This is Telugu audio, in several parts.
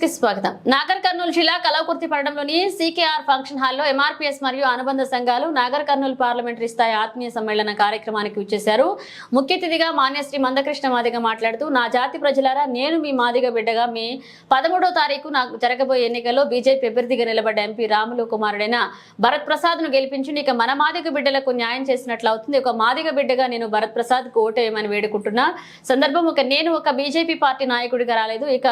కి స్వాగతం. నాగర్ కర్నూలు జిల్లా కలవకుర్తి పట్టణంలోని సీకేఆర్ ఫంక్షన్ హాల్లో ఎంఆర్పీఎస్ మరియు అనుబంధ సంఘాలు నాగర్ కర్నూలు పార్లమెంటరీ స్థాయి ఆత్మీయ సమ్మేళన కార్యక్రమానికి వచ్చేశారు. ముఖ్య అతిథిగా మాన్యశ్రీ మందకృష్ణ మాదిగ మాట్లాడుతూ నా జాతి ప్రజలారా నేను మీ మాదిగ బిడ్డగా మీ పదమూడో తారీఖు నాకు జరగబోయే ఎన్నికల్లో బీజేపీ అభ్యర్థిగా నిలబడ్డ ఎంపీ రాములు కుమారుడైన భరత్ ప్రసాద్ను గెలిపించి ఇక మన మాదిగ బిడ్డలకు న్యాయం చేసినట్లు అవుతుంది. ఒక మాదిగ బిడ్డగా నేను భరత్ ప్రసాద్కు ఓటేయమని వేడుకుంటున్నా. సందర్భం ఒక నేను ఒక బీజేపీ పార్టీ నాయకుడిగా రాలేదు. ఇక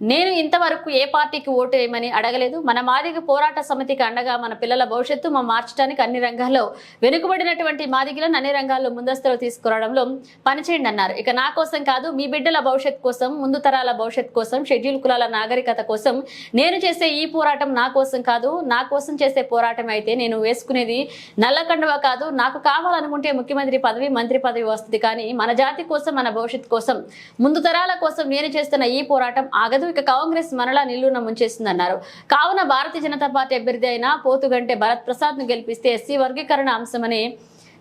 నేను ఇంతవరకు ఏ పార్టీకి ఓటు వేయమని అడగలేదు. మన మాదిగ పోరాట సమితికి అండగా మన పిల్లల భవిష్యత్తు మా మార్చడానికి అన్ని రంగాల్లో వెనుకబడినటువంటి మాదిగలను అన్ని రంగాల్లో ముందస్తులో తీసుకురావడంలో పనిచేయండి అన్నారు. ఇక నా కోసం కాదు మీ బిడ్డల భవిష్యత్ కోసం ముందు తరాల భవిష్యత్ కోసం షెడ్యూల్ కులాల నాగరికత కోసం నేను చేసే ఈ పోరాటం నా కోసం కాదు నా కోసం చేసే పోరాటం అయితే నేను వేసుకునేది నల్ల కండువ కాదు. నాకు కావాలనుకుంటే ముఖ్యమంత్రి పదవి మంత్రి పదవి వస్తుంది కానీ మన జాతి కోసం మన భవిష్యత్ కోసం ముందు తరాల కోసం నేను చేస్తున్న ఈ పోరాటం ఆగదు. ఇక కాంగ్రెస్ మరలా నిల్లున ముంచేస్తుందన్నారు కావున భారతీయ జనతా పార్టీ అభ్యర్థి అయిన పోతుగంటే భరత్ ప్రసాద్ను గెలిపిస్తే ఎస్సీ వర్గీకరణ అంశమని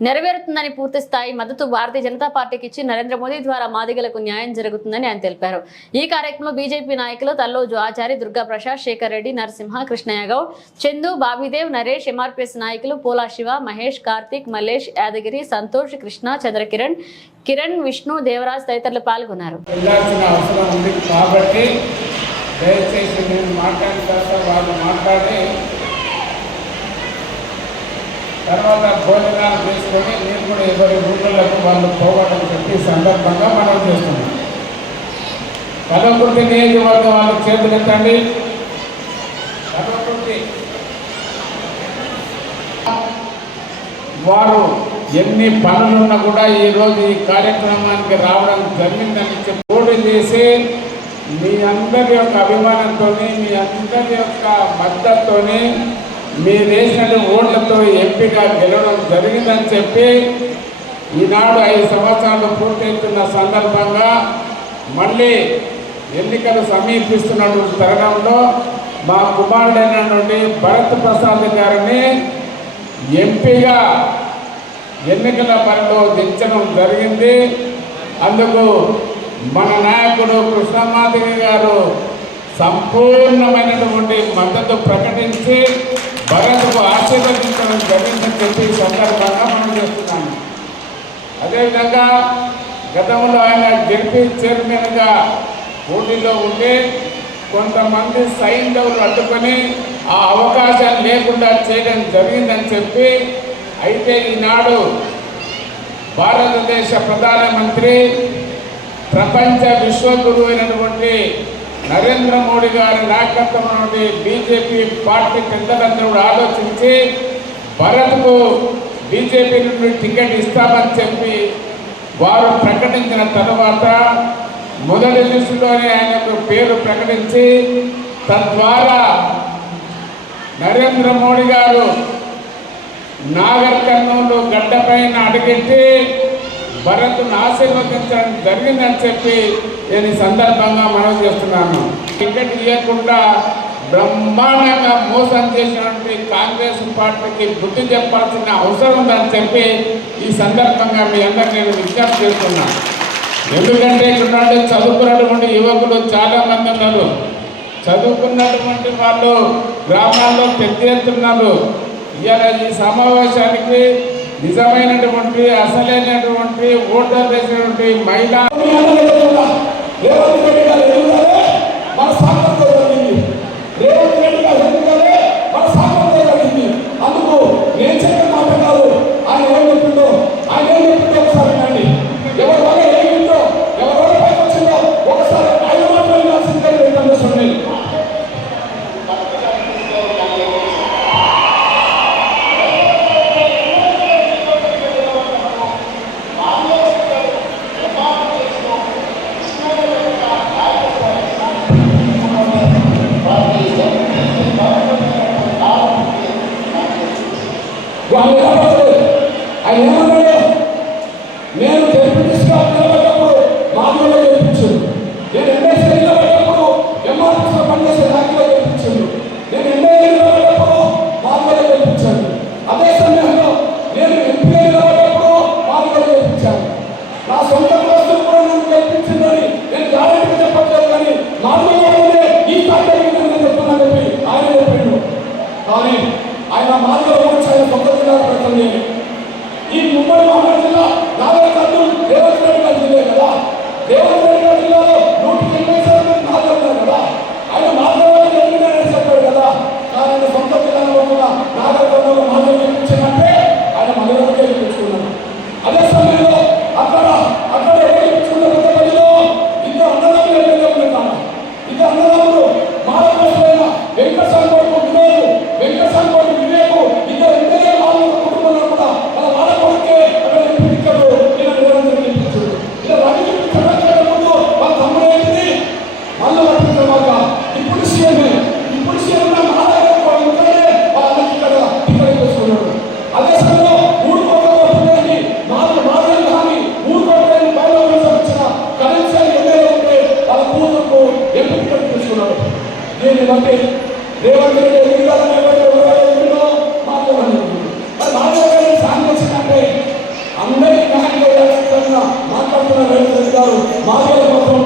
నెరవేరుతుందని పూర్తి స్థాయి మద్దతు భారతీయ జనతా పార్టీకి ఇచ్చి నరేంద్ర మోదీ ద్వారా మాదిగలకు న్యాయం జరుగుతుందని ఆయన తెలిపారు. ఈ కార్యక్రమంలో బీజేపీ నాయకులు తల్లోజు ఆచారి దుర్గా ప్రసాద్ శేఖర్ రెడ్డి నరసింహ కృష్ణయ్య గౌడ్ చందు బాబీదేవ్ నరేష్ ఎంఆర్పీఎస్ నాయకులు పోలా శివ మహేష్ కార్తీక్ మల్లేష్ యాదగిరి సంతోష్ కృష్ణ చంద్రకిరణ్ కిరణ్ విష్ణు దేవరాజ్ తదితరులు పాల్గొన్నారు. దయచేసి నేను మాట్లాడిన వాళ్ళు మాట్లాడి తర్వాత భోజనాలు చేసుకొని నేను కూడా ఎవరి ఊళ్ళకు వాళ్ళు పోవాలని చెప్పి సందర్భంగా మనం చేస్తున్నాం. కలవకుర్తి నియోజకవర్గం వాళ్ళకి చేతులు ఎత్తండి. కలవకుర్తి వారు ఎన్ని పనులున్నా కూడా ఈరోజు ఈ కార్యక్రమానికి రావడం జరిగిందని చెప్పి పోటీ చేసి మీ అందరి యొక్క అభిమానంతో మీ అందరి యొక్క మద్దతుతో మీ రేషన్ ఓట్లతో ఎంపీగా గెలవడం జరిగిందని చెప్పి ఈనాడు ఐదు సంవత్సరాలు పూర్తవుతున్న సందర్భంగా మళ్ళీ ఎన్నికలు సమీపిస్తున్నటువంటి తరుణంలో మా కుమారుడైన నుండి భరత్ ప్రసాద్ గారిని ఎంపీగా ఎన్నికల పనిలో దించడం జరిగింది. అందుకు మన నాయకుడు కృష్ణమాధవి గారు సంపూర్ణమైనటువంటి మద్దతు ప్రకటించి భరత్కు ఆశీర్వదించడం జరిగిందని చెప్పి సందర్భంగా మనం చేస్తున్నాము. అదేవిధంగా గతంలో ఆయన జడ్పీ చైర్మన్గా పోటీలో ఉంటే కొంతమంది సైంధవులు అడ్డుకొని ఆ అవకాశం లేకుండా చేయడం జరిగిందని చెప్పి అయితే ఈనాడు భారతదేశ ప్రధానమంత్రి ప్రపంచ విశ్వగురువు అయినటువంటి నరేంద్ర మోడీ గారి నాయకత్వం నుండి బీజేపీ పార్టీ పెద్దలందరూ ఆలోచించి భరత్కు బీజేపీ నుండి టికెట్ ఇస్తామని చెప్పి వారు ప్రకటించిన తర్వాత మొదటి లిస్టులోనే ఆయన పేరు ప్రకటించి తద్వారా నరేంద్ర మోడీ గారు నాగర్ కర్నూలు గడ్డపైన అడిగెట్టి భరత్ను ఆశీర్వదించడం జరిగిందని చెప్పి నేను ఈ సందర్భంగా మనవి చేస్తున్నాను. టికెట్ ఇవ్వకుండా బ్రహ్మాండంగా మోసం చేసినటువంటి కాంగ్రెస్ పార్టీకి బుద్ధి చెప్పాల్సిన అవసరం ఉందని చెప్పి ఈ సందర్భంగా మీ అందరికీ నేను విజ్ఞప్తి చేస్తున్నాను ఎందుకంటే ఇక్కడ నుండి చదువుకున్నటువంటి యువకులు చాలా మంది ఉన్నారు. చదువుకున్నటువంటి వాళ్ళు గ్రామాల్లో పెద్ద ఎత్తున్నారు ఇవాళ ఈ సమావేశానికి నిజమైనటువంటి అసలైనటువంటి ఓటర్ వేసినటువంటి మహిళ. రేవంత్ రెడ్డి అందరికీ మాట్లాడుతున్న రైతులు గారు మాట్లాడే మొత్తం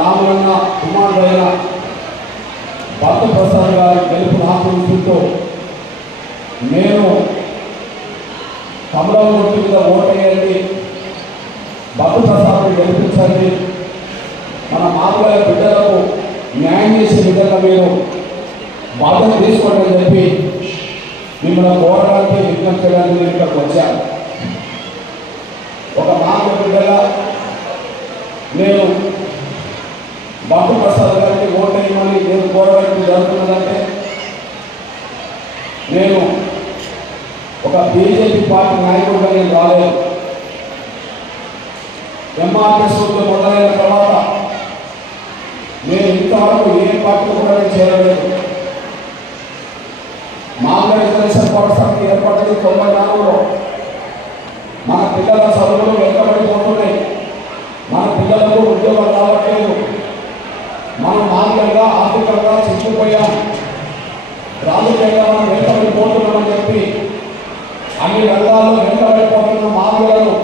రామరంగ రామలన్న కుమారుడైన భక్త ప్రసాద్ గారి గెలుపు ఆశించుతూ నేను కమలం గుర్తు మీద ఓటేయండి. భక్త ప్రసాద్ని గెలిపించండి. మన మామూలు బిడ్డలకు న్యాయం చేసే విధంగా మీరు బాధ్యత తీసుకోండి అని చెప్పి మిమ్మల్ని కోరడానికి విజ్ఞప్తి చేయడానికి నేను ఇక్కడికి వచ్చాను. ఒక మామూలు బిడ్డగా నేను భక్త ప్రసాద్ గారికి ఓటేయమని నేను కోరడానికి జరుగుతున్నదంటే నేను ఒక బీజేపీ పార్టీ నాయకుడిగా నేను రాలేదు. ఎంఆర్ఎస్ మొదలైన తర్వాత నేను ఇంతవరకు ఏ పార్టీ కూడా నేను చేరలేదు. మామూలు రిజర్వేషన్ ఏర్పడింది తొంభై నాలుగులో. మన పిల్లల చదువులు వెనుకబడిపోతున్నాయి. మన పిల్లలకు ఉద్యోగాలు రావట్లేదు. మనం మానవులుగా ఆర్థికంగా చిక్కుపోయాం రాజకీయంగా మనం వెంటబడిపోతున్నామని చెప్పి అన్ని రంగాల్లో వెంటబడిపోతున్న మానవులను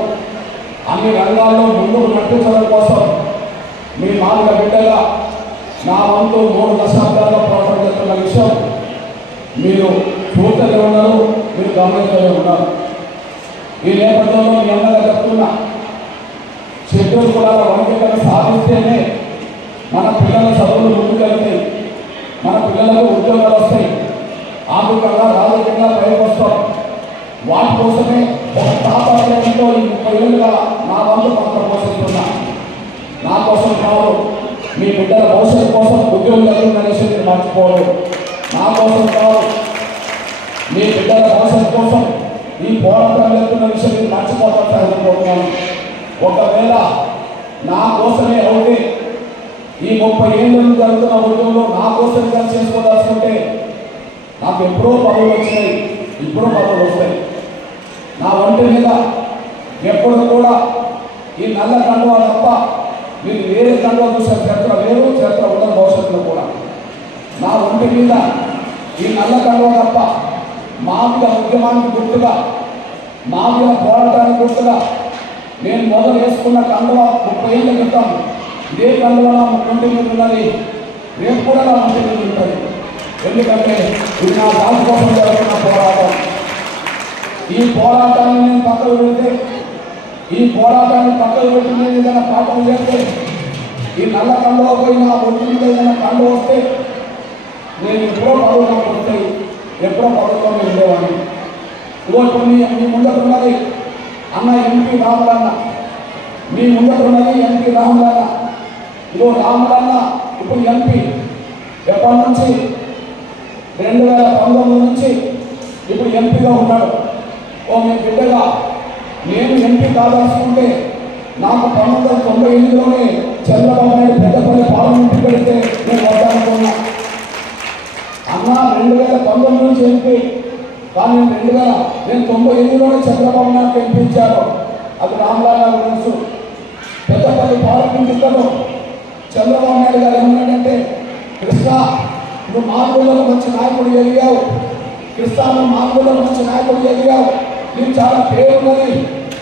అన్ని రంగాల్లో ముందుకు నడిపించడం కోసం మీ మాదిగ బిడ్డగా నా వంతు మూడు దశాబ్దాల్లో పోరాటం చేస్తున్న విషయం మీరు పూర్తిగా ఉన్నారు మీరు గమనించలే ఉన్నారు. ఈ నేపథ్యంలో మీ అందరూ చెప్తున్నా షెడ్యూల్ కులాల వర్గీకరణ సాధిస్తేనే మన పిల్లల చదువులు ముందుకెళ్తాయి మన పిల్లలకు ఉద్యోగాలు వస్తాయి. ఆర్థికంగా రాజకీయంగా పైకి వస్తాం వాటి కోసమే ఒక తాపత్రయంతో ఈ ముప్పై ఏళ్ళుగా నా వంతు పాత్ర పోషిస్తున్నా. నా కోసం కాదు మీ బిడ్డల భవిష్యత్తు కోసం ఉద్యోగం జరుగుతుందనేసి మీరు మర్చిపోలేదు నా కోసం కాదు మీ బిడ్డల భవిష్యత్తు కోసం ఈ పోరాటం జరుగుతున్న విషయం మీరు మర్చిపోతారు అనుకుంటున్నాను. ఒకవేళ నా కోసమే అవుతే ఈ ముప్పై ఏళ్ళు జరుగుతున్న ఉద్యమంలో నా కోసం కలిసి చేసుకోదలుచుకుంటే నాకు ఎప్పుడో పదవులు వచ్చినాయి ఇప్పుడు పదవులు వస్తాయి. నా ఒంటి మీద ఎప్పుడు కూడా ఈ నల్ల కండువా తప్ప మీరు వేరే కండువా చూసే చరిత్ర లేదు చరిత్ర ఉండదు భవిష్యత్తులో కూడా. నా ఒంటి మీద ఈ నల్ల కండువా తప్ప మామిద ఉద్యమానికి గుర్తుగా మామిద పోరాటానికి గుర్తుగా నేను మొదలు వేసుకున్న కండువా ముప్పై ఏళ్ళ క్రితం ఇదే కండువా నా కంటిన్యూ మీద రేపు కూడా నా కంటిన్యూ మీద ఉంటుంది ఎందుకంటే ఇది నా దాని కోసం జరుగుతున్న పోరాటం. ఈ పోరాటాన్ని నేను పక్కకు పెడితే ఈ పోరాటాన్ని పక్కకు పెట్టి నేను ఏదైనా పాఠం చేస్తే ఈ నల్ల కళ్ళలో పోయి నా ఒంటి మీద ఏదైనా కళ్ళు వస్తే నేను ఎప్పుడో పదవులు నాకు వస్తాయి ఎప్పుడో పదవుల్లో వెళ్ళేవాడిని ఉండేవాడిని మీ మీ ముందర ఉన్నది అన్న ఎంపీ రాములన్న. మీ ముందట ఉన్నది ఎంపీ రాములన్న. ఇదిగో రాములన్న ఇప్పుడు ఎంపీ. ఎప్పటి నుంచి? రెండు వేల పంతొమ్మిది నుంచి ఇప్పుడు ఎంపీగా ఉన్నాడు. ఓ మీ బిడ్డగా నేను ఎంపీ కాదాల్సుకుంటే నాకు పంతొమ్మిది వందల తొంభై ఎనిమిదిలోనే చంద్రబాబు నాయుడు పెద్దపల్లి పార్లమెంట్ పెడితే నేను వద్దానుకున్నా. అన్న రెండు వేల పంతొమ్మిది నుంచి ఎంపీ. కానీ రెండు వేల నేను తొంభై ఎనిమిదిలోనే చంద్రబాబు నాయుడు ఎంపించాను అది రామ్లాల్ గారు తెలుసు. పెద్దపల్లి పార్లమెంట్ ఇద్దరు చంద్రబాబు నాయుడు గారు ఏమన్నాడంటే కృష్ణ నువ్వు మార్గంలో మంచి నాయకుడు ఎదిగావు కృష్ణ నువ్వు మార్పుల్లో మంచి నాయకుడు ఎదిగావు నీకు చాలా పేరు ఉన్నది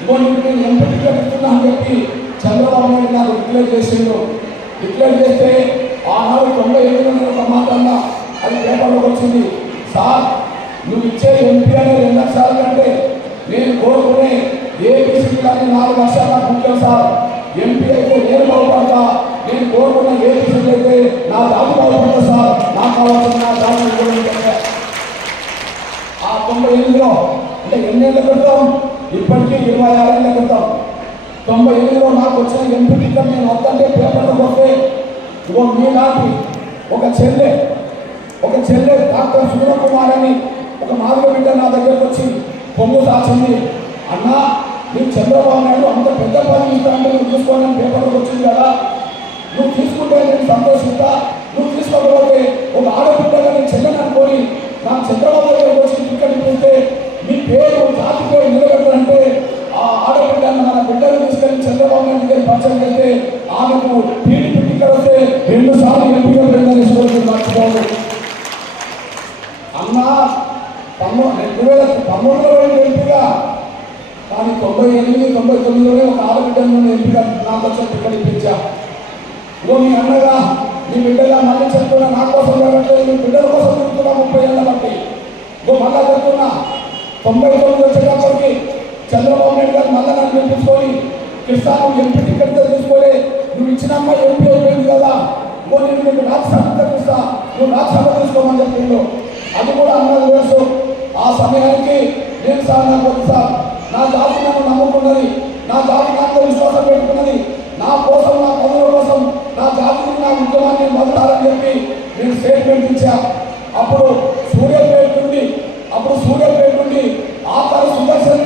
నువ్వు నీకు నేను ఎంపీ టికెట్ అని చెప్పి చంద్రబాబు నాయుడు నాకు డిక్లేర్ చేసిండు డిక్లేర్ చేస్తే ఆనాడు తొంభై ఎనిమిది వందల సమాధానంగా అది పేపర్లోకి వచ్చింది. సార్ నువ్వు ఇచ్చే ఎంపీ అనే రెండు లక్షల కంటే నేను కోరుకునే ఏపీసీ కానీ నాలుగు లక్షలు నాకు ముఖ్యం సార్. ఎంపీ అయితే నేను బాగుపడతా నేను కోరుకున్న ఏపీసీ అయితే నా జాతి బాగుపడతా సార్ నాకు కావాల్సిన నా దాని ఆ తొంభై ఎనిమిదిలో అంటే ఎన్నేళ్ళ క్రితం? ఇప్పటికీ ఇరవై ఆరేళ్ళ క్రితం. తొంభై ఎనిమిదిలో నాకు వచ్చిన ఎంపీ టికెట్ నేను వద్దంటే పేపర్లో వస్తే ఇగో మీలాంటి ఒక చెల్లె ఒక చెల్లె డాక్టర్ సుమన అని ఒక నాలుగు బిడ్డ నా దగ్గరకు వచ్చి పొంగు దాచింది. అన్నా నీ చంద్రబాబు నాయుడు అంత పెద్ద పని ఇస్తానంటే నువ్వు తీసుకోని పేపర్లకు వచ్చింది కదా. నువ్వు తీసుకుంటే నేను సంతోషిస్తా. నువ్వు తీసుకోకపోతే ఒక ఆడపిల్లగా నేను చెల్లెని అనుకొని నా చంద్రబాబు దగ్గరకు వచ్చి టికెట్ ఇప్పిస్తే మీ పేరు జాతి పేరు నిలబెట్టాలంటే ఆ ఆడపిల్లను మన బిడ్డలు తీసుకెళ్ళి చంద్రబాబు నాయుడు దగ్గర పరిచయం చేస్తే ఆమెకు టీడీపీ టికెట్ వస్తే రెండు సార్లు ఎంపీగా పెట్టాలని మర్చిపోదు అన్న తమ్ము రెండు వేల తమ్ముడులో వెళ్ళి ఎంపీగా కానీ తొంభై ఎనిమిది తొంభై తొమ్మిదిలోనే ఒక ఆడబిడ్డ నుండి ఎంపీగా నాకు వచ్చే టికెట్ ఇప్పించా మళ్ళీ చెప్తున్నా నా కోసం జరగట్లేదు బిడ్డల కోసం చెప్తున్నా ముప్పై ఏళ్ళ బట్టి ఇంకో మళ్ళా చెప్తున్నా తొంభై తొమ్మిది వచ్చేటప్పటికి చంద్రబాబు నాయుడు గారు మళ్ళా నన్ను పిలిపించుకొని కృష్ణ నువ్వు ఎంపీ టికెట్ తీసుకోలే నువ్వు ఇచ్చిన అమ్మాయి ఎంపీ అయిపోయింది కదా. ఇంకో నేను నీకు రాజ్యసభ తెప్పిస్తా నువ్వు రాజ్యసభ తీసుకోమని చెప్పిండు. అది కూడా అన్నది తెలుసు. ఆ సమయానికి నేను సార్ నాకు సార్. నా జాతి నన్ను నమ్ముకున్నది నా జాతి నాకు విశ్వాసం పెట్టుకున్నది నా కోసం నా నా జాతికి నా ఉద్యమాన్ని మొదలాలని చెప్పి నేను స్టేట్మెంట్ ఇచ్చా. అప్పుడు సూర్యాపేట నుండి అప్పుడు సూర్యాపేట నుండి ఆకార సుదర్శన్